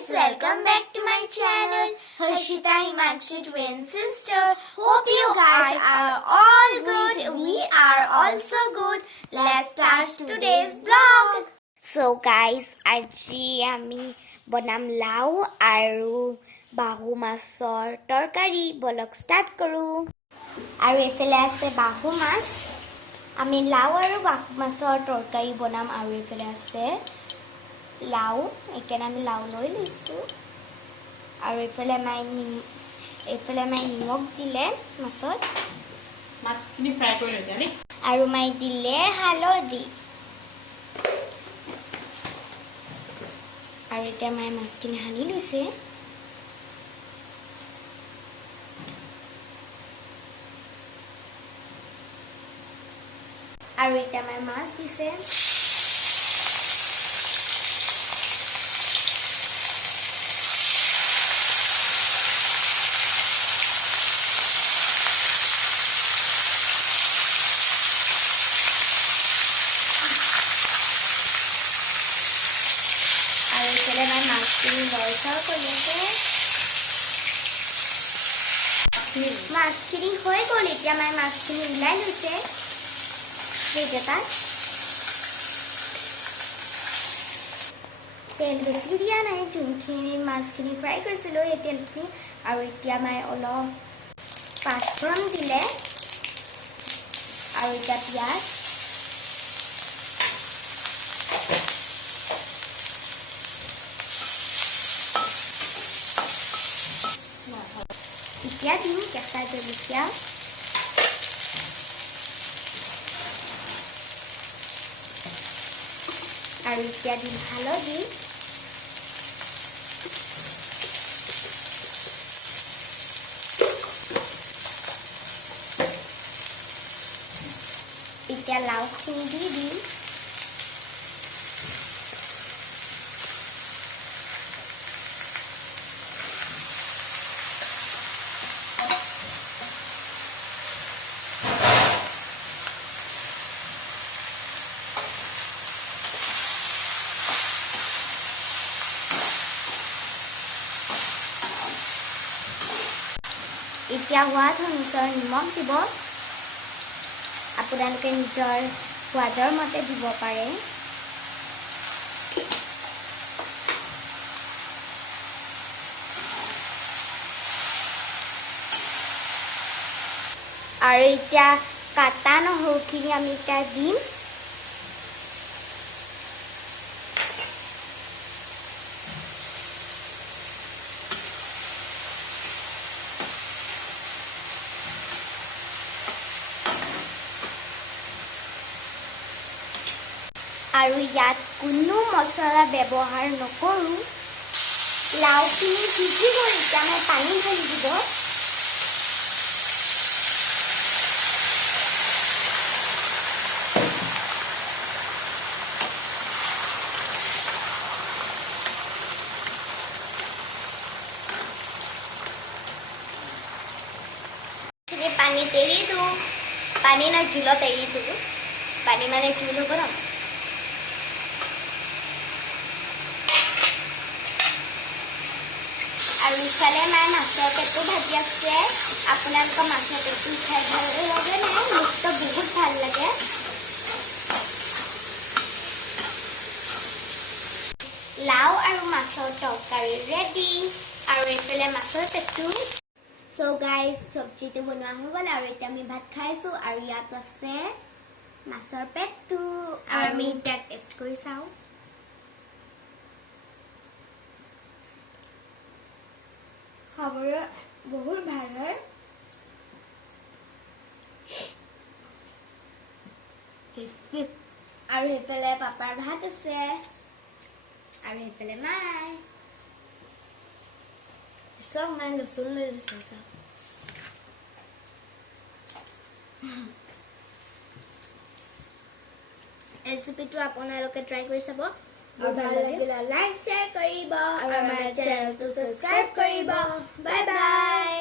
guys, welcome back to my channel Harshita Himanshu twin sister. Hope you guys are all good. We are also good. Let's start today's vlog. So guys, আজি আমি বনাম লাউ আৰু বাহু মাছৰ তৰকাৰী বলক স্টাৰ্ট কৰো আৰু এফালে আছে বাহু মাছ আমি লাউ আৰু বাহু মাছৰ তৰকাৰী বনাম আৰু এফালে আছে লাউ একেন আমি লাউ লৈ লৈছো আৰু এফালে মাই নিমখ দিলে মাছত মাছখিনি ফ্ৰাই কৰি লৈ দিয়া আৰু মাই দিলে হালধি আৰু এতিয়া মাই মাছখিনি হানি লৈছে আৰু এতিয়া মাই মাছ দিছে আৰু এফালে মাই মাছখিনি লৰচৰ কৰি আছে মাছখিনি হৈ গ'ল এতিয়া মাই মাছখিনি ওলাই লৈছে প্লেট এটাত তেল বেছি দিয়া নাই যোনখিনি মাছখিনি ফ্ৰাই কৰিছিলোঁ এই তেলখিনি আৰু এতিয়া মাই অলপ পাঁচফোৰণ দিলে আৰু এতিয়া পিঁয়াজ এতিয়া দিম কেঁচা জলকীয়া আৰু এতিয়া দিম হালধি এতিয়া লাউখিনি দি দিম এতিয়া সোৱাদ অনুসাৰ নিমখ দিব আপোনালোকে নিজৰ সোৱাদৰ মতে দিব পাৰে আৰু এতিয়া কাটা নহৰুখিনি আমি এতিয়া দিম আৰু ইয়াত কোনো মছলা ব্যৱহাৰ নকৰোঁ লাউখিনি সিজি গ'ল এতিয়া মই পানী ঢালি দিব পানীত এৰি দিওঁ পানী না জোলত এৰি দিওঁ পানী মানে জোল হ'ব ন আৰু ইফালে মায়ে মাছৰ পেটু ভাজি আছে আপোনালোকৰ মাছৰ পেটু খাই ভাল লাগে নে মোকতো বহুত ভাল লাগে লাউ আৰু মাছৰ তৰকাৰী ৰেডি আৰু এইফালে মাছৰ পেটু সো গাইজ চব্জিটো বনোৱা হৈ গ'ল আৰু এতিয়া আমি ভাত খাইছোঁ আৰু ইয়াত আছে মাছৰ পেটু আৰু আমি এতিয়া টেষ্ট কৰি চাওঁ খাবলৈ বহুত ভাল হয় আৰু এইফালে পাপাৰ ভাত আছে আৰু এইফালে মাই চব মাই লচুন লৈ লৈছে চব ৰেচিপিটো আপোনালোকে ট্ৰাই কৰি চাব আৰু ভাল লাগিলে লাইক শ্বেয়াৰ কৰিব আৰু আমাৰ চেনেলটো সাবস্ক্ৰাইব কৰিব বাই বাই